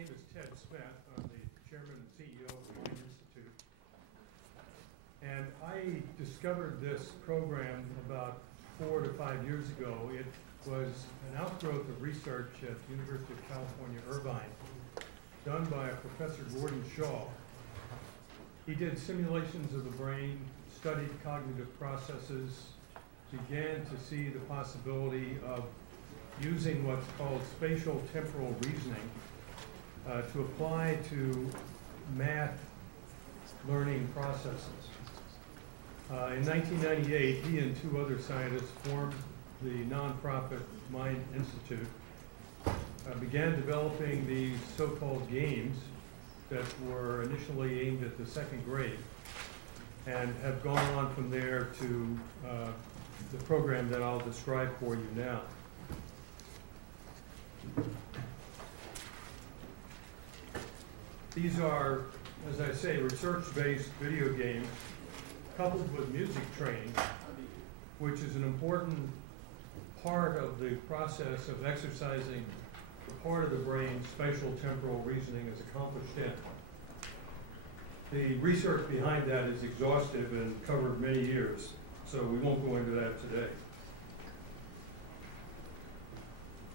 name is Ted Smith. I'm the chairman and CEO of the Wine Institute. And I discovered this program about 4 to 5 years ago. It was an outgrowth of research at the University of California, Irvine, done by a Professor Gordon Shaw. He did simulations of the brain, studied cognitive processes, began to see the possibility of using what's called spatial temporal reasoning to apply to math learning processes. In 1998, he and 2 other scientists formed the nonprofit Mind Institute, began developing these so-called games that were initially aimed at the 2nd grade, and have gone on from there to the program that I'll describe for you now. These are, as I say, research-based video games coupled with music training, which is an important part of the process of exercising the part of the brain spatial temporal reasoning is accomplished in. The research behind that is exhaustive and covered many years, so we won't go into that today.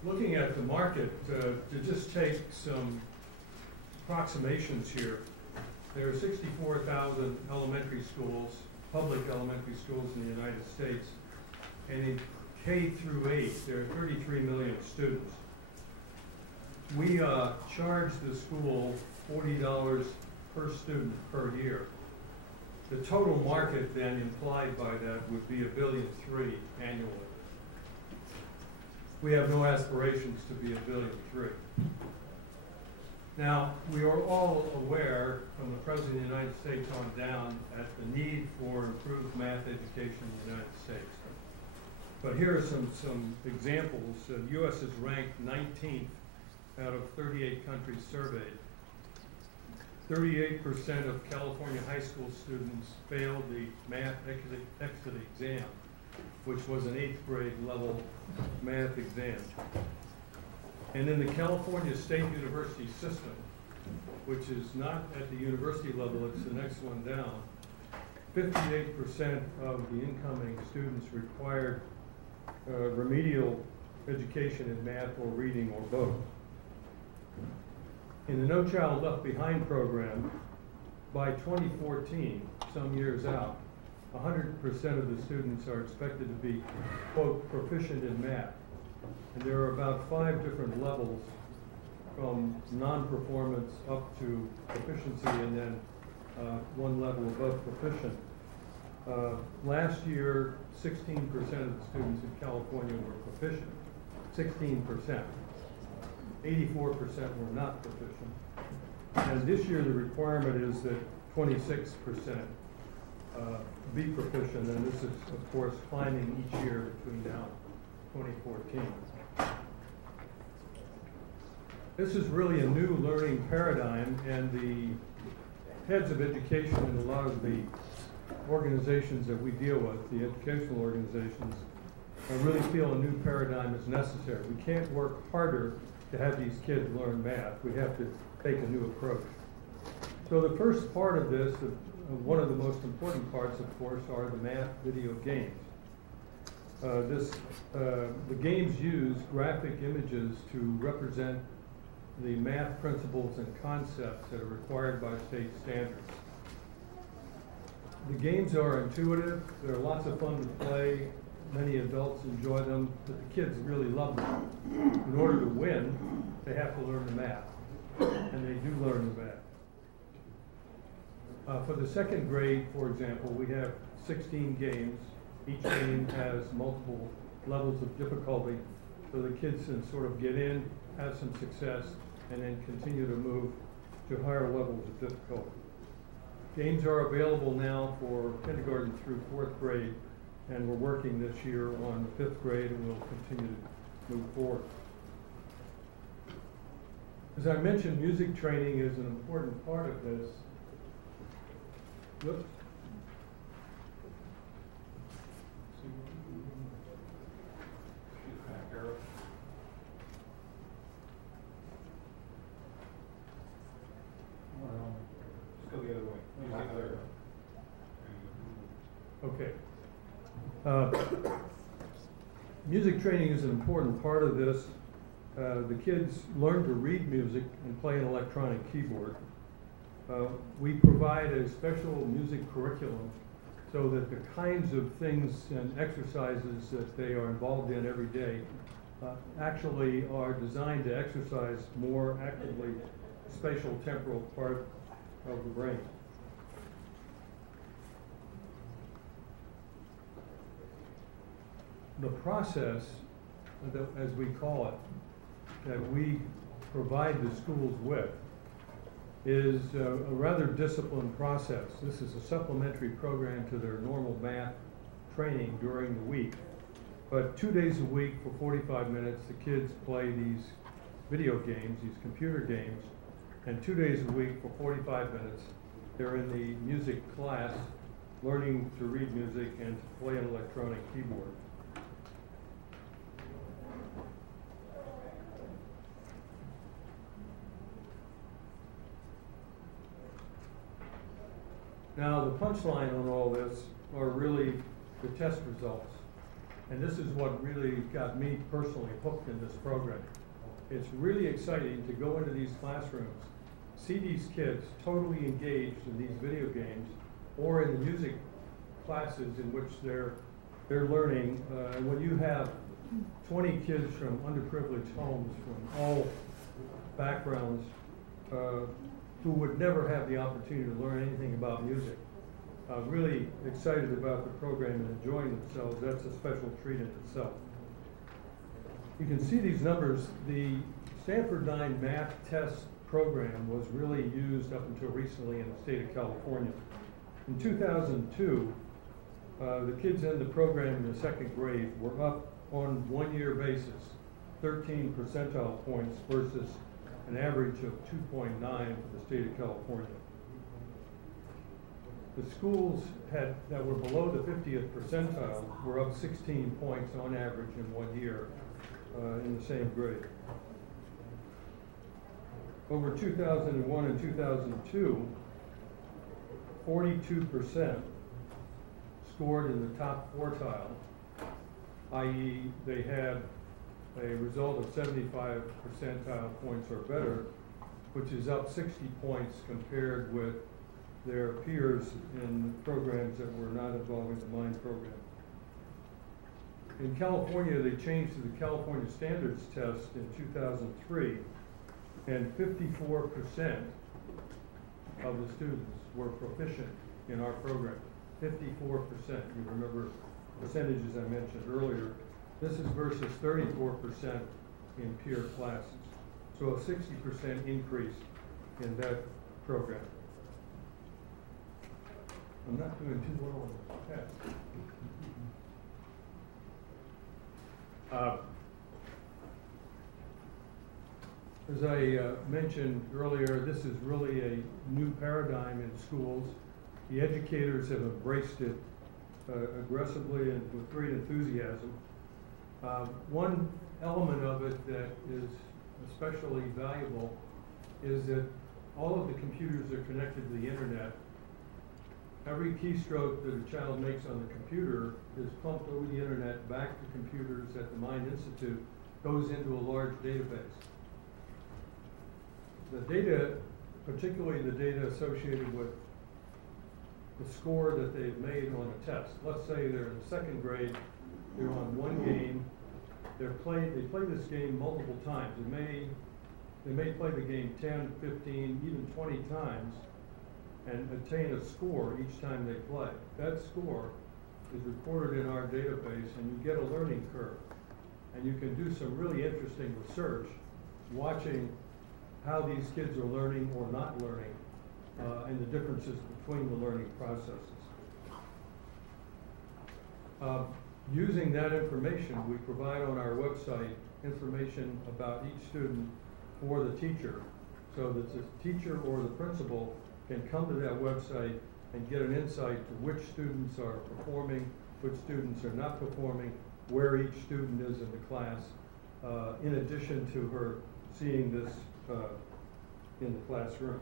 Looking at the market, to just take some approximations here, there are 64,000 elementary schools, public elementary schools in the United States, and in K through 8, there are 33 million students. We charge the school $40 per student per year. The total market then implied by that would be $1.3 billion annually. We have no aspirations to be $1.3 billion. Now, we are all aware from the President of the United States on down at the need for improved math education in the United States. But here are some examples. The U.S. is ranked 19th out of 38 countries surveyed. 38% of California high school students failed the math exit exam, which was an 8th grade level math exam. And in the California State University system, which is not at the university level, it's the next one down, 58% of the incoming students required remedial education in math or reading or both. In the No Child Left Behind program, by 2014, some years out, 100% of the students are expected to be, quote, proficient in math. And there are about 5 different levels from non-performance up to proficiency and then 1 level above proficient. Last year, 16% of the students in California were proficient, 16%. 84% were not proficient. And this year the requirement is that 26% be proficient, and this is, of course, climbing each year between now and 2014. This is really a new learning paradigm, and the heads of education in a lot of the organizations that we deal with, the educational organizations, really feel a new paradigm is necessary. We can't work harder to have these kids learn math. We have to take a new approach. So the first part of this, one of the most important parts, of course, are the math video games. The games use graphic images to represent the math principles and concepts that are required by state standards. The games are intuitive. They're lots of fun to play. Many adults enjoy them, but the kids really love them. In order to win, they have to learn the math, and they do learn the math. For the 2nd grade, for example, we have 16 games. Each game has multiple levels of difficulty, so the kids can sort of get in, have some success, and then continue to move to higher levels of difficulty. Games are available now for kindergarten through 4th grade, and we're working this year on the 5th grade, and we'll continue to move forward. As I mentioned, music training is an important part of this. Whoops. Uh, Music training is an important part of this. The kids learn to read music and play an electronic keyboard. We provide a special music curriculum so that the kinds of things and exercises that they are involved in every day actually are designed to exercise more actively spatial temporal part of the brain. The process, as we call it, that we provide the schools with is a rather disciplined process. This is a supplementary program to their normal math training during the week. But 2 days a week for 45 minutes, the kids play these video games, these computer games, and 2 days a week for 45 minutes, they're in the music class learning to read music and to play an electronic keyboard. Now, the punchline on all this are really the test results. And this is what really got me personally hooked in this program. It's really exciting to go into these classrooms, see these kids totally engaged in these video games or in the music classes in which they're learning. And when you have 20 kids from underprivileged homes, from all backgrounds, who would never have the opportunity to learn anything about music, really excited about the program and enjoying themselves, that's a special treat in itself. You can see these numbers. The Stanford 9 math test program was really used up until recently in the state of California. In 2002, the kids in the program in the second grade were up on 1 year basis, 13 percentile points versus an average of 2.9 for the state of California. The schools that were below the 50th percentile were up 16 points on average in 1 year in the same grade. Over 2001 and 2002, 42% scored in the top quartile, i.e. they had a result of 75 percentile points or better, which is up 60 points compared with their peers in programs that were not involving the MIND program. In California, they changed to the California Standards Test in 2003, and 54% of the students were proficient in our program. 54%, you remember percentages I mentioned earlier. This is versus 34% in peer classes. So a 60% increase in that program. I'm not doing too well on this test. As I mentioned earlier, this is really a new paradigm in schools. The educators have embraced it aggressively and with great enthusiasm. One element of it that is especially valuable is that all of the computers are connected to the internet. Every keystroke that a child makes on the computer is pumped over the internet back to computers at the MIND Institute, goes into a large database. The data, particularly the data associated with the score that they've made on a test. Let's say they're in the second grade, they're on one game, they play this game multiple times. They may play the game 10, 15, even 20 times and attain a score each time they play. That score is recorded in our database and you get a learning curve. And you can do some really interesting research watching how these kids are learning or not learning and the differences between the learning processes. Using that information, we provide on our website information about each student for the teacher, so that the teacher or the principal can come to that website and get an insight to which students are performing, which students are not performing, where each student is in the class, in addition to her seeing this in the classroom.